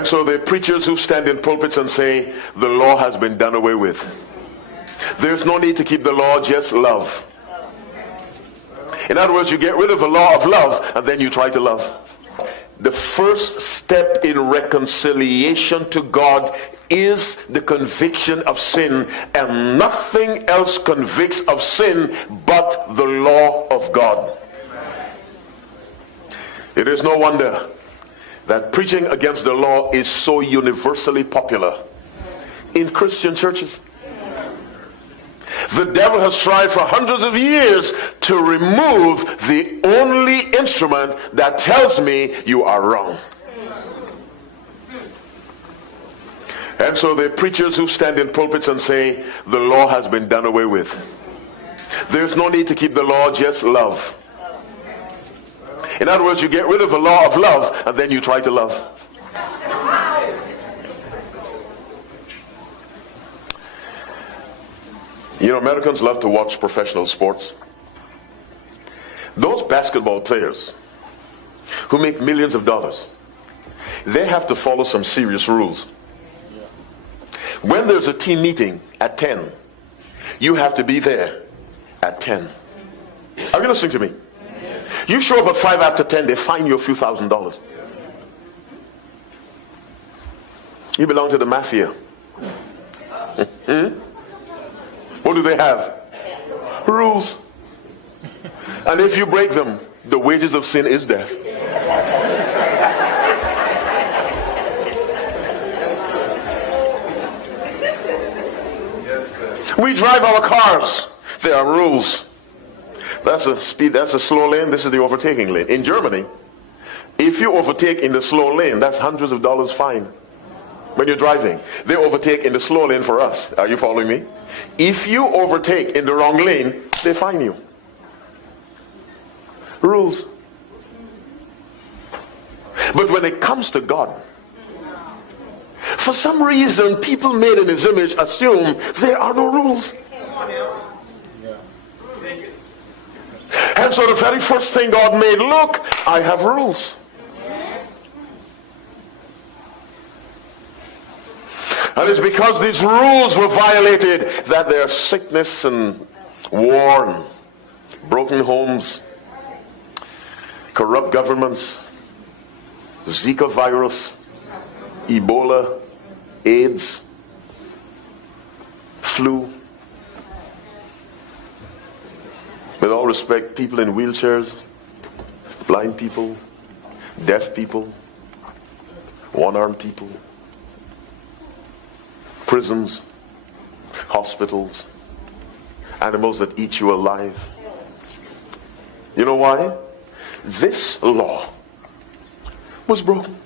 And so the preachers who stand in pulpits and say the law has been done away with. There's no need to keep the law, just love. In other words, you get rid of the law of love and then you try to love. The first step in reconciliation to God is the conviction of sin, and nothing else convicts of sin but the law of God. It is no wonder that preaching against the law is so universally popular in Christian churches. The devil has tried for hundreds of years to remove the only instrument that tells me you are wrong. And so the preachers who stand in pulpits and say the law has been done away with. There's no need to keep the law, just love. In other words, you get rid of the law of love and then you try to love. You know, Americans love to watch professional sports. Those basketball players who make millions of dollars, they have to follow some serious rules. When there's a team meeting at 10, you have to be there at 10. Are you listening to me? You show up at 5 after 10, they fine you a few $1,000s. You belong to the mafia. What do they have? Rules. And if you break them, the wages of sin is death. We drive our cars. There are rules. That's a speed, that's a slow lane, this is the overtaking lane. In Germany, if you overtake in the slow lane, that's hundreds of dollars fine. When you're driving, they overtake in the slow lane for us. Are you following me? If you overtake in the wrong lane, they fine you. Rules. But when it comes to God, for some reason, people made in his image assume there are no rules. And so the very first thing God made, look, I have rules. And it's because these rules were violated that there's sickness and war and broken homes, corrupt governments, Zika virus, Ebola, AIDS, flu. With all respect, people in wheelchairs, blind people, deaf people, one-armed people, prisons, hospitals, animals that eat you alive. You know why? This law was broken.